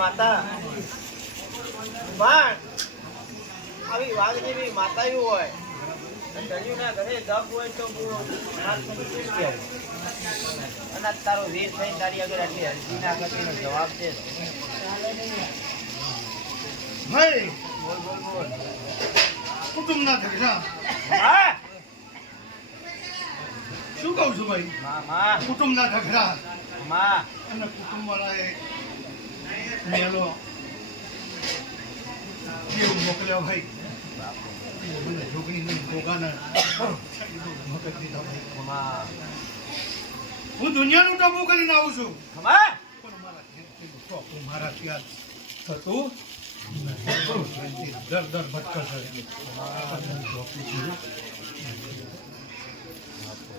માતા. પણ આવી વાઘ જેવી માતાયું હોય. ધણીના ઘરે દબ હોય તો? અને તારો વેર થઈ તારી આગળ આટલી હરજી ના જવાબ છે. ભાઈ બોલ બોલ બોલ કુટુંબના ઝઘડા હા? શું કહું છું ભાઈ? કુટુંબ ના કુટુંબના ઝઘડા કુટુંબ અને કુટુંબવાળાએ મેલો કેવું મોકલ્યો ભાઈ. મને જોગણીને મગજ દીધા ભાઈ. હું દુનિયાનું ટપુ કરીને આવું છું. પણ મારા ત્યાં થતું. દર દર.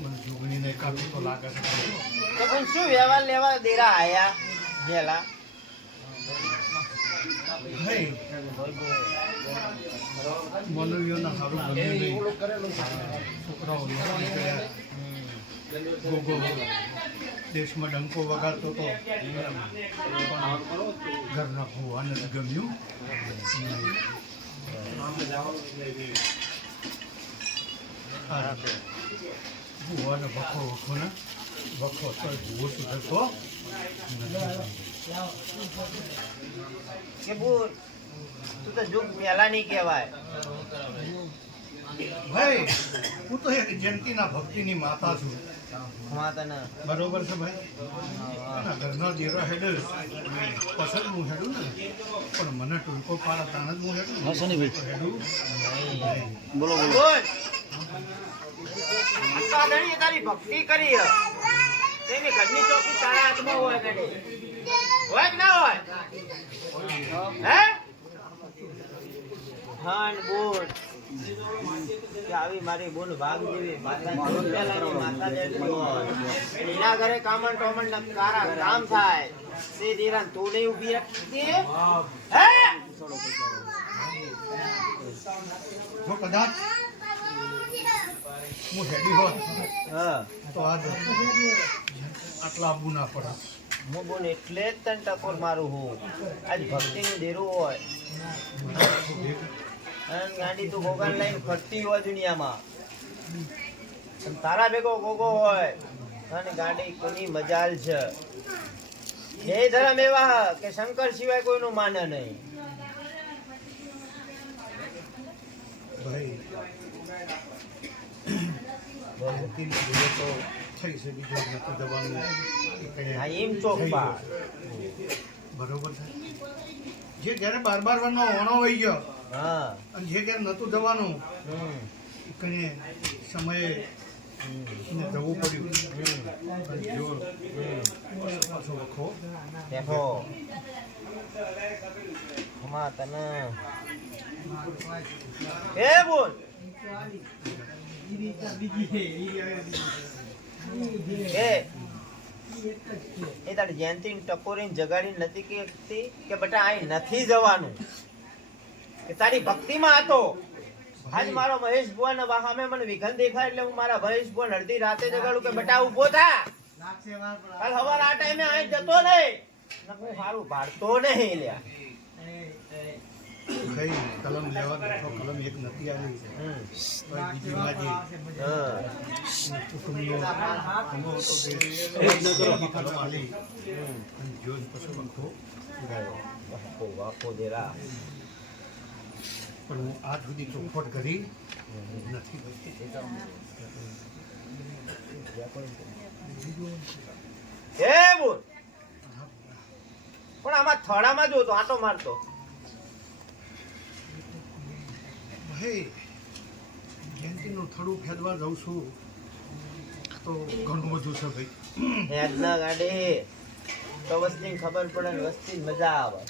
મને જોગણીને કાઢું તો લાગે છે. શું વ્યવહાર લેવા દેરા આયા જેલા નહીં. છોકરાઓ દેશમાં ડંકો વગાડતો હતો ઘરના ભુવાને ગમ્યું. ભુવાને વખો વખો ને. વખો તો ભૂવો સુધરતો. કે બોલ તું તો જુગ પેલા નહીં કહેવાય. ભાઈ હું તો એક જયંતીના ભક્તિની માતા છું. માતાના. બરોબર છે ભાઈ? ઘરનો દેરા પસંદ હું હેડું ને પણ મને ટૂંકો પાડા તાણ જ હું હેડું. હેડું? બોલો બોલો. તારી ભક્તિ કરી એની ઘરની ચોકી તારા હાથમાં હોય હોય કે ના હોય? હે? બોલ કે આવી મારી બોલ ભાગ જેવી એના ઘરે કામણ ટોમણ ના તારા કામ થાય. તે ધીરા તું નહીં ઊભી રાખતી? હે? જો કદાચ હું હેડી હોત હા. તો આજ આટલા આપવું ના પડે. હું બોલ એટલે જ તને ટકોર મારું હું. આજ ભક્તિનું દેરું હોય. અને ગાડી તું ગોગાને લઈને ફરતી હોય દુનિયામાં. તારા ભેગો ગોગો હોય અને ગાડી કોની મજાલ છે? એ ધરમ એવા કે શંકર સિવાય કોઈનું માને નહીં. ભાઈ થઈ છે બીજો નથી દવાનું એમ ચોખપા બરોબર છે. જે જ્યારે બાર બાર વારનો ઓણો વહી ગયો હા. અને જે ક્યારે નહોતું દવાનું કને સમયે જવું પડ્યું. જો પાછો દેખો. તને. એ બોલ. એ એ તારી હતો? આજ મારો મહેશ ભુવન મને વિઘન દેખાય એટલે હું મારા મહેશ ભુવન અડધી રાતે જગાડું કે બેટા ઊભો થા. કાલ સવાર આ ટાઈમે અહીં જતો નહીં. હું ભાડતો નહીં લ્યા. કઈ કલમ લેવા કલમ એક નથી આવી. બીજી માજી. કલમ. પછી દેરા. પણ હું આજ સુધી ચોખવટ કરી નથી એ બોલ. પણ આમાં થડામાં જોતો આટો મારતો. ભાઈ જયંતીનું થોડું ફેદવા જાઉં છું. તો ઘણું બધું છે ભાઈ. હેડ ગાડે. તો વસ્તી ખબર પડે ને વસ્તી મજા આવે.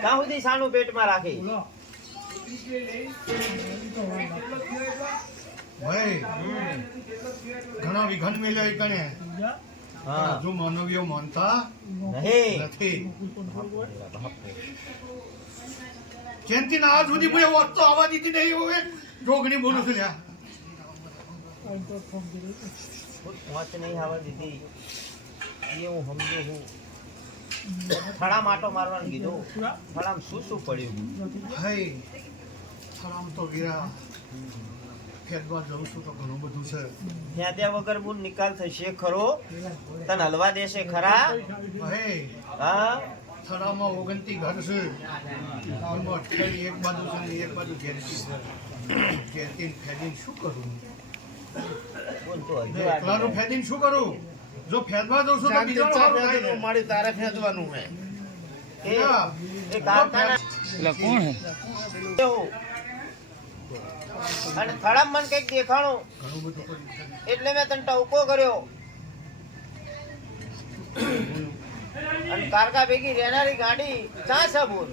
ક્યાં સુધી સાનું પેટમાં રાખી? ભાઈ. ઘણા વિઘન મેલ્યા એ કણે. હા. હજુ માનવીઓ માનતા નથી. જેનથી ના આજ સુધી કોઈ વાત તો આવવા દીધી નહીં હવે જોગણી બોલું છું લ્યા. વાત નહીં આવવા દીધી. એ હું સમજુ છું. થળા માટો મારવાનું કીધું. થળામ શું શું પડ્યું? હઈ થળામ તો ગીરા. ફેરવા જઉં છું તો ઘણું બધું છે. ત્યાં ત્યાં વગર બુન નિકાલ થશે ખરો. તને હલવા દેશે ખરા. હે? હા થરામાં ઓગણતી ઘર છે. એમાં અઠ્યાવી એક બાજુ છે ને એક બાજુ ઘેરતી છે ઘેરતી ફેરીને શું કરું? બોલ તો એકલાનું આ શું કરું? જો ફેદવા દઉં છું તો બીજો મારી તારે ફેદવાનું હે એ એ કારખાના એટલે કોણ હે અને થડામાં મને કંઈક દેખાણો. એટલે મેં તને ટવકો કર્યો. અને કારકા ભેગી રહેનારી ગાડી ચા છે બોલ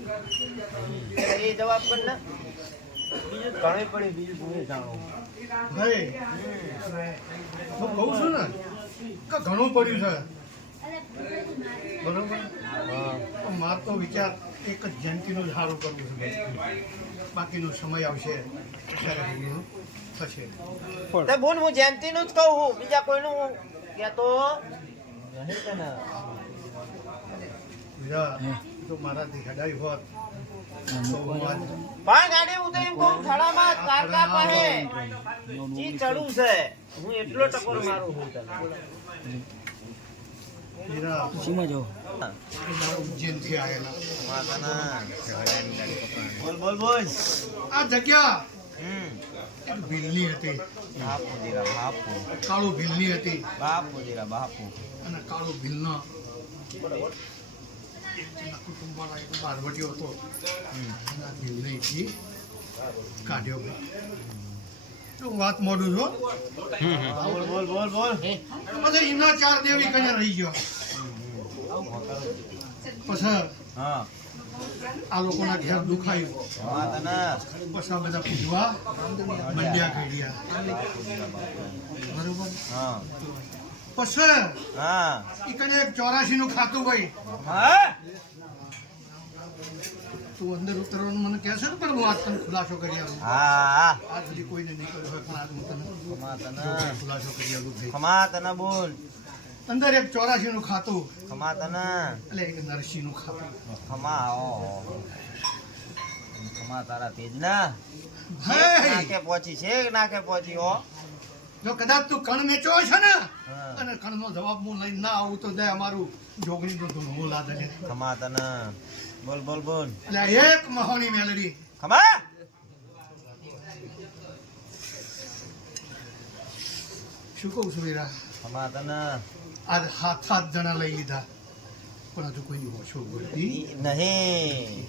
એ જવાબ પણ ને. બીજું પડી પડ્યું બીજું શું જાણો ભાઈ હું કહું છું ને કે ઘણું પડ્યું છે. બરોબર? તો માર તો વિચાર એક જ જયંતિનો જ સારું કરવું છે બાકીનો સમય આવશે થશે. તે બોલ હું જયંતિનું જ કહું છું. બીજા કોઈનું કહેતો નહીં જો મારાથી હડાઈ હોત. તો હું આજ પણ કહું થડામાં કારકા પાસે ઈ ચડું છે? હું એટલો ટકોર મારું છું તને. બીજા સીમા જાઓ. ઉજ્જૈનથી આવેલા. બોલ બોલ બોલ. આ જગ્યા. હમ. એક ભીલની હતી. બાપુ દીરા બાપુ. કાળું ભીલની હતી. બાપુ દીરા બાપુ. અને કાળું એના કુટુંબવાળા એક કાઢ્યો વાત મોડું છું બોલ બોલ ચાર દેવી કન્યા રહી ગયો પછી હા આ લોકોના ઘેર દુખાયું પછી આ બધા પૂજવા મંડ્યા કર્યા બરોબર હા. પછી હા. કને એક ચોરાશી નું ખાતું ભાઈ હા? તું અંદર ઉતરવાનું મને કહેશે ને પણ હું આજ તને ખુલાસો કરી આવું હા. આજ સુધી કોઈને નહીં કર્યો હોય પણ આજ હું તને ખમા તને. ખુલાસો કરી આવું ભાઈ. ખમા તને બોલ. અંદર એક ચોરાશી નું ખાતું. ખમા તને. એટલે એક નરસિંહનું ખાતું. ખમા ઓ ખમા તારા તેજ ના હે! નાકે પહોંચી છે નાકે પહોંચી હો. જો કદાચ તું કણ વેચો છે ને અને અને કણનો જવાબ હું લઈને ના આવું તો દે અમારું જોગણી નું તું હું લાદે ખમા તને. બોલ બોલ બોલ. એટલે એક મહોની મેલડી. ખમા. શું કહું છું વીરા? ખમા તને. આજ હાથ હાથ જણા લઈ લીધા. પણ હજુ કોઈ ઓછો બોલતી. નહીં.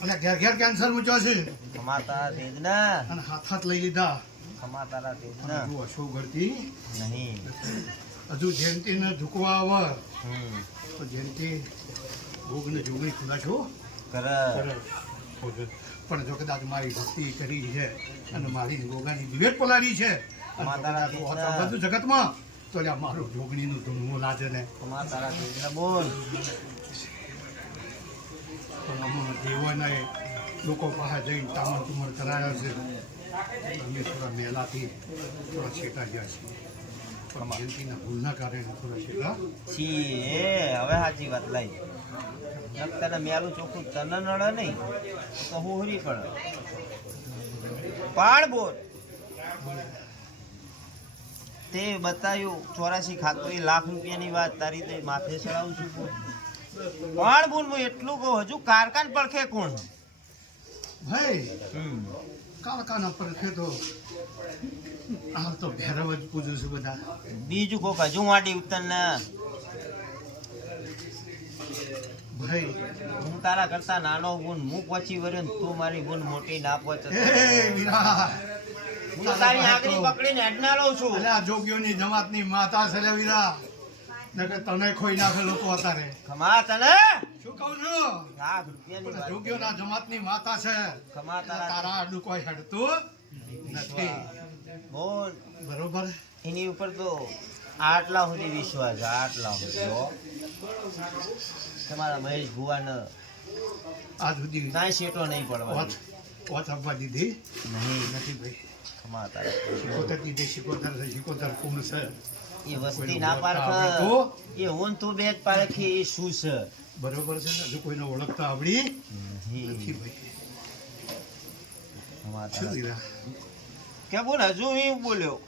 એટલે ઘેર ઘેર કેન્સર મૂક્યો છે. ખમા તારા તેજ ના અને હાથ હાથ લઈ લીધા. ખમા તારા હજુ નહીં. હજુ જયંતીને ઝૂકવા આવે. તો જયંતી ભોગને જોગણી ખુલાસો કર પણ જો કદાચ મારી ભક્તિ કરી છે અને મારી ગોગાની દિવેટ પલારી છે આ. બધું જગતમાં તો લ્યા મારું જોગણીનું ધૂમવું લાજે ના. બોલ. પણ અમને દેવાને લોકો પાસે જઈને તામણ તુમર કરાયો છે. અમે થોડા મેલાથી થોડા છેટા ગયા છીએ પણ જયંતીના ભૂલના કારણે થોડા છેટા છી હવે સાચી વાત લઈ. તને મેલું ચોખ્ખું તને નડે નહીં તો હું હુરી પડે. પાડ બોલ. તે બતાવ્યું ચોરાશી ખાતો એ લાખ રૂપિયાની વાત તારી તે માથે ચડાવું છું. પાડ બોલ હું એટલું કહું હજુ કારકાન પડખે કોણ? ભાઈ કાળકાના પર છે તો હાલ તો ભેરવ જ પૂજું છું બધા. બીજું કોક હજુ માટી ઉત્તર ના ભાઈ. હું તારા કરતા નાનો ગુણ હું પછી વર્યો ને તું મારી ગુણ મોટી ના પહોંચે હું તો તારી આંગળી પકડીને અડના લઉં છું. અલે આ જોગીઓની જમાતની માતા છે રે વીરા નકર તને ખોઈ નાખે લોકો અત્યારે. ખમા તને. કહું છું. લાખ રૂપિયાની પણ જમાતની માતા છે. તારા તારા આડું કોઈ હડતું નથી. બોલ. બરોબર. એની ઉપર તો આટલા સુધી વિશ્વાસ આટલા સુધી તમારા મહેશ ભુવાને આજ સુધી કાંઈ શેટો નહીં પડવા વાત આપવા દીધી? નહીં. નથી ભાઈ. ખમા તારા શીખોતર દીધી શીખોતર છે શીખોતર કોણ છે? એ વસ્તી ના પારખ? એ હું તું બે પારખી એ શું છે? બરોબર છે ને? હજુ કોઈને ઓળખતા આવડી. નથી ભાઈ. કે બોલ હજુ હું બોલ્યો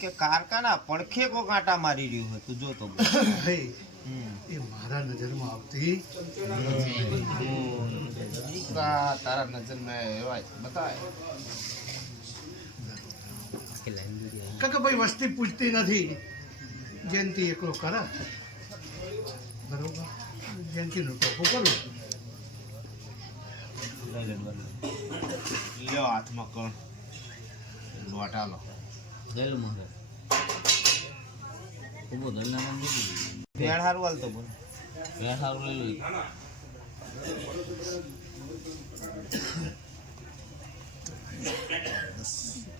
કે કારખાના પડખે કો કાંટા મારી રહ્યું હોય તું જોતો. એ મારા નજરમાં આવતી તારા નજરમાં એવાય એવા બતાય. કાકા ભાઈ વસ્તી પૂછતી નથી. જયંતિ એકલો કરા. બરોબર. જયંતિનું ટોપું કરું લઈ લે, લઈ લે. લ્યો હાથમાં કણ લોટા લો ભેળ હારું હાલતો બોલ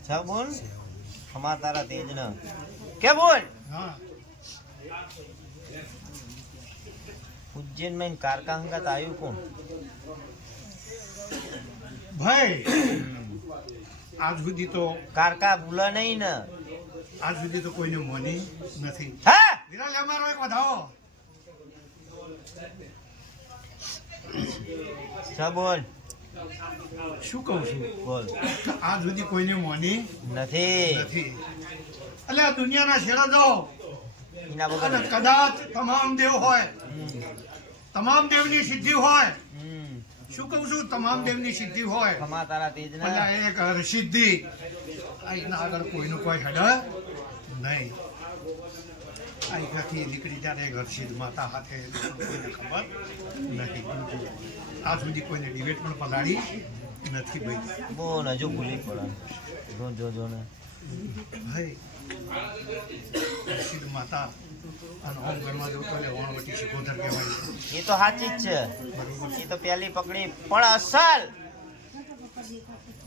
છા બોલ ખમા તારા તેજ ન કે બોલ હા ઉજ્જૈનમાં કારકા હંગાત આવ્યું કોણ? ભાઈ આજ સુધી તો કારકા ભૂલા નહીં ને. આજ સુધી તો કોઈને મોની નથી. હા? વિરાજ અમારો એક વધાવો. બોલ. શું કહું છું? બોલ. આજ સુધી કોઈને મોની નથી. નથી. એટલે દુનિયાના છેડા જાઓ. અને કદાચ તમામ દેવ હોય. તમામ દેવની સિદ્ધિ હોય. શું કહું છું? તમામ દેવની સિદ્ધિ હોય. એક હરસિદ્ધિ આ એના આગળ કોઈનું કોઈ હડ નહીં. આ અહીંયાથી નીકળી ત્યારે એક હર્ષિદ માતા હાથે કોઈને ખબર નથી આ સુધી કોઈને ડિબેટ પણ પલાળી નથી ભાઈ બોલ હજુ ભૂલી પડે. જો જો જો ને. ભાઈ માતા અને ઓમ ઘરમાં જવું તો વણવટી શિકોતર કહેવાય. એ તો સાચી જ છે. એ તો પેલી પકડી પણ અસલ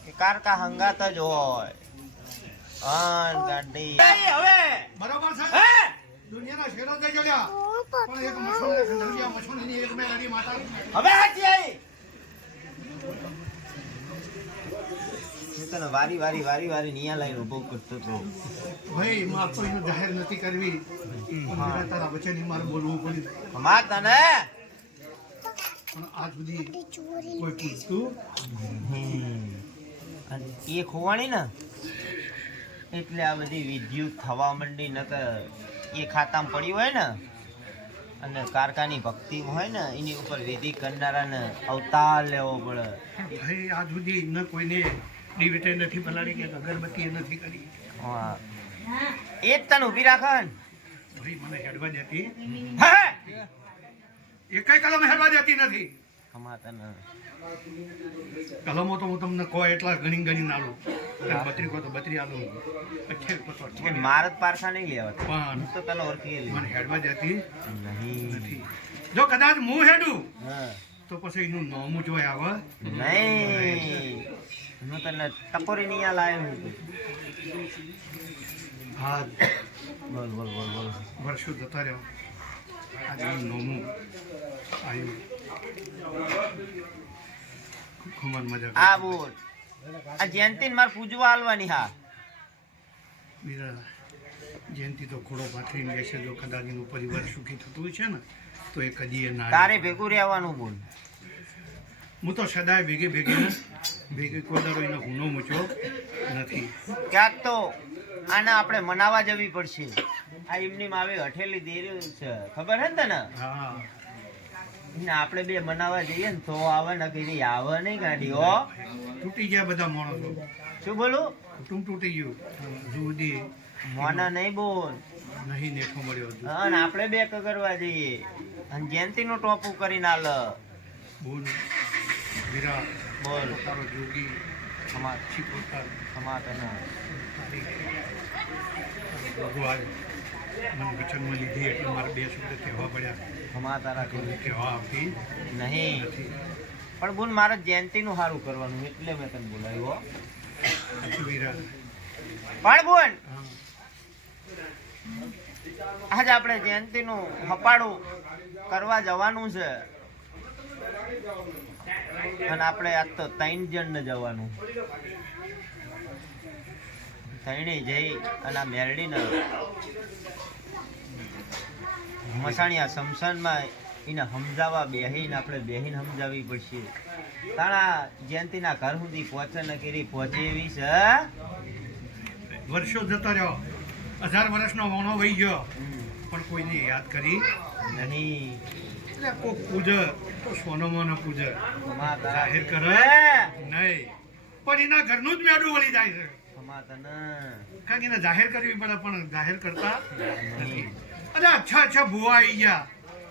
કે કારકા હંગાત જ હોય. અન ગાડી. હવે! બરોબર છે. હે? દુનિયાના શેરો થઈ જોડ્યા. પણ એક મસોને ખંડરિયા મસોની એક મેલડી માતા. હવે હાચી આવી હું તને વારી વારી વારી વારી નિયા લઈને ઊભો કરતો હતો ભાઈ માર કોઈનું જાહેર નથી કરવી. તારા વચન મારે બોલવું પડ્યું માં તને? પણ આજ સુધી કોઈ પૂછતું? એ ખોવાણી ને? એટલે આ બધી વિદ્યુત થવા માંડી નકર એ ખાતામાં પડી હોય ને અને કારકાની ભક્તિ હોય ને એની ઉપર વિધિ કરનારાને અવતાર લેવો પડે. ભાઈ આજ સુધી ન કોઈને ડિવિટે નથી ભલાડી કે અગરબત્તી નથી કરી. હા. એ જ તને ઊભી રાખન ભાઈ મને હેડવા જતી એ કઈ કલમ હેડવા જતી નથી? કલમો તો હું તમને કહો એટલા ગણી ગણી આલું અને બત્રી કહો તો બત્રી આલું. અઠ્યાવીસ મારત પારસા નહીં લેવા પણ તો તને ઓળખી મને હેડવા જતી નહીં. નથી. જો કદાચ હું હેડું તો પછી એનું નોમું જોઈ આવે. નહીં. હું તને ટકોરી નહીં લાવ્યો હા. બોલ બોલ બોલ બોલ. વર્ષો જતા રહ્યો. આજે નોમું આવ્યું મજા આ બોલ. આ જયંતી મારે પૂજવા હાલવાની હા. બીજા જયંતિ તો ઘોડો પાથરીને બેસે જો કદાચ એનું પરિવાર સુખી થતું છે ને તો એ કદી ના તારે ભેગું રહેવાનું બોલ. હું તો સદાય ભેગી ભેગી ભેગી કોઈ દાડો એનો ગુનો મૂક્યો નથી. ક્યાંક તો આને આપણે મનાવા જવી પડશે. આ એમની માવે હઠેલી દેરી છે. ખબર હે ને તને? હા. આપણે બે મનાવા જઈએ ને તો આવે ને કઈ આવે નહીં ગાડી હો. તૂટી ગયા બધા માણસો. શું બોલું? કુટુંબ તૂટી ગયું. જુદી મોના નહીં બોલ. નહીં નેઠો મળ્યો અને આપણે બે કગરવા જઈએ. અને જયંતિ નું ટોપું કરીને આલ. બોલ. વીરા બોલ પોતાનો જોગી ખમા શીખોતર સમાજ અને ભગવાન મને વચનમાં લીધી એટલે મારે બે શબ્દ કહેવા પડ્યા. હમા તારા કહેવા આપી. નહીં. પણ બોલ મારે જયંતિનું સારું કરવાનું એટલે મેં તને બોલાવ્યો. પણ બોલ. આજ આપણે જયંતિનું હપાડું કરવા જવાનું છે. અને આપણે આજ તો ત્રણ જણ ને જવાનું. ત્રણે જઈ અને આ મેરડીને મસાણિયા સમસાનમાં એને સમજાવવા બેહીને આપણે બેહીને સમજાવવી પડશે. તાણા જયંતિના ઘર સુધી પહોંચે ને કેરી પહોંચે એવી છે? વર્ષો જતો રહ્યો. હજાર વર્ષનો વણો વહી ગયો. પણ કોઈને યાદ કરી નહીં. એટલે કોઈ પૂજે તો સોનોમાં ન પૂજે. જાહેર કરે? નહીં. પણ એના ઘરનું જ મેડું વળી જાય છે. કારણ કે એને જાહેર કરવી પડે પણ જાહેર કરતા નથી. અરે અચ્છા અચ્છા ભૂવા આવી ગયા.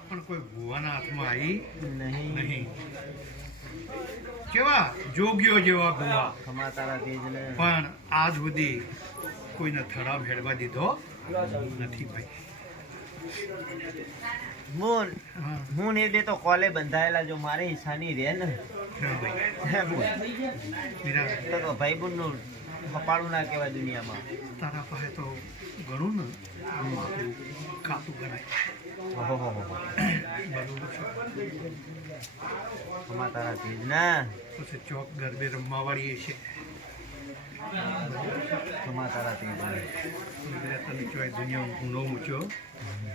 પણ કોઈ ભૂવાના હાથમાં આવી નહીં. નહીં. કેવા? જોગ્યો જેવા ભૂવા. પણ આજ સુધી કોઈને થરાવ ભેળવા દીધો નથી ભાઈ. હું મૂન એટલે તો કોલે બંધાયેલા જો મારે ઈશાની રે ને. તો ભાઈ બુનનું હપાડું ના કહેવાય દુનિયામાં. તારા પાસે તો ઘણું ને ખાતું ગણાય. બરોબર તારા તેજ ના પછી ચોક ગરબે રમવા વાળી છે ખમા આપી દુનિયા ને તને ચોય દુનિયામાં ગુનો ઊંચો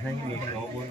નહીં બોલ.